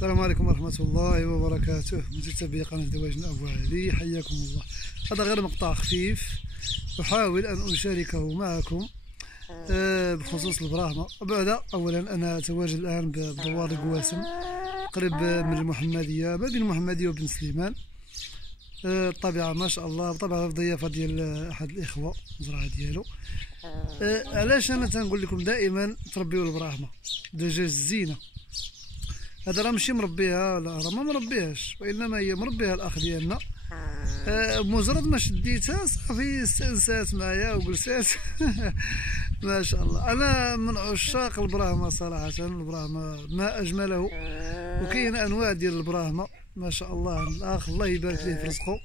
السلام عليكم ورحمة الله وبركاته. متابعي قناة دواجن أبو علي، حياكم الله. هذا غير مقطع خفيف أحاول أن أشاركه معكم بخصوص البراهمة. أولا أنا أتواجد الآن بدوار القواسم قريب من المحمدية، ما بين المحمدية وبن سليمان. الطبيعة ما شاء الله، طبعا الضيافة ديال أحد الإخوة المزرعة ديالو. علاش أنا تنقول لكم دائما تربيو البراهمة دجاج الزينة. هذا راه ماشي مربيها، لا راه ما مربيهاش، وانما هي مربيها الاخ ديالنا. مجرد ما شديتها صافي استانسات معايا وجلسات. ما شاء الله. انا من عشاق البراهمه صراحه، البراهمه ما اجمله. وكاين انواع ديال البراهمه ما شاء الله. الاخ الله يبارك ليه في رزقه.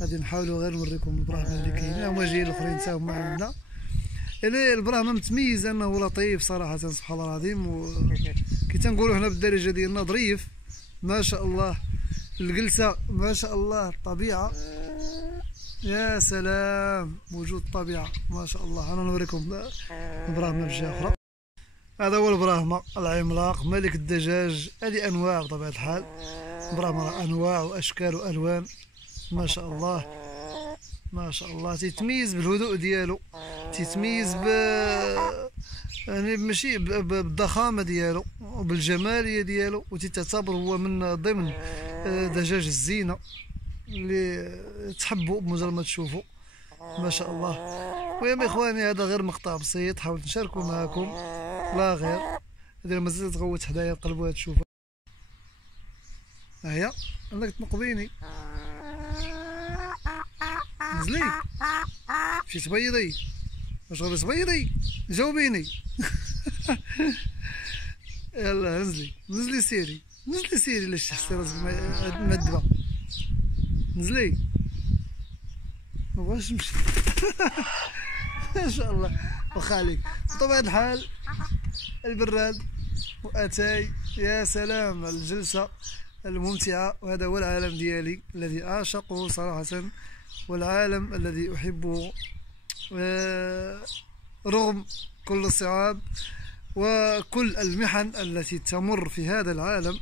غادي نحاولوا غير نوريكم البراهمه اللي كاينين، هما جايين الاخرين حتى هما عندنا. البراهمه متميز انه لطيف صراحه، سبحان الله العظيم. كي تنقولوا هنا بالدارجه ديالنا ظريف ما شاء الله. الجلسه ما شاء الله، الطبيعه يا سلام، وجود الطبيعه ما شاء الله. انا نوريكم البراهمه بجهه اخرى. هذا هو البراهمه العملاق ملك الدجاج. هذه انواع بطبيعه الحال. البراهمه انواع واشكال والوان ما شاء الله ما شاء الله. تيتميز بالهدوء ديالو، تيتميز يعني ماشي بالضخامه ديالو وبالجماليه ديالو، وتعتبر هو من ضمن دجاج الزينه اللي تحبوا بمجرد ما تشوفوا ما شاء الله. ويا اخواني هذا غير مقطع بسيط حاولت نشاركه معكم لا غير. اذا مازال تغوت حدايا قلبوها تشوفها. ها هي انك تنقبيني. نزلي مشي تبيضي، واش غادي تبيضي؟ جاوبيني. يلا نزلي سيري، لا شتي راسك مدبه. نزلي ما بغاش نمشي. ما شاء الله. واخا عليك. بطبيعة الحال البراد واتاي، يا سلام على الجلسه الممتعه. وهذا هو العالم ديالي الذي اعشقه صراحه، والعالم الذي احبه رغم كل الصعاب وكل المحن التي تمر في هذا العالم،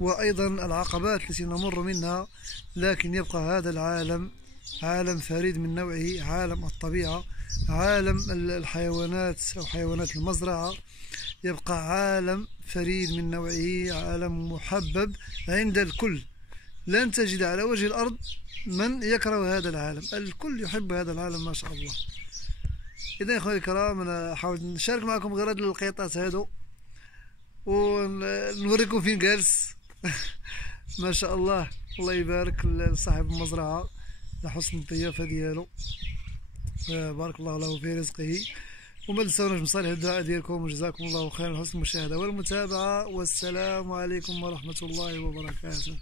وأيضا العقبات التي نمر منها. لكن يبقى هذا العالم عالم فريد من نوعه، عالم الطبيعة، عالم الحيوانات أو حيوانات المزرعة. يبقى عالم فريد من نوعه، عالم محبب عند الكل. لن تجد على وجه الأرض من يكره هذا العالم، الكل يحب هذا العالم ما شاء الله. إذا يا أخواني الكرام أنا حاولت نشارك معكم غير هاد القيطات هادو ونوريكم فين جالس. ما شاء الله. الله يبارك لصاحب المزرعة على حسن الضيافة ديالو، بارك الله له في رزقه. وما تنساوناش بصالح الدعاء ديالكم، وجزاكم الله خيرا على حسن المشاهدة والمتابعة، والسلام عليكم ورحمة الله وبركاته.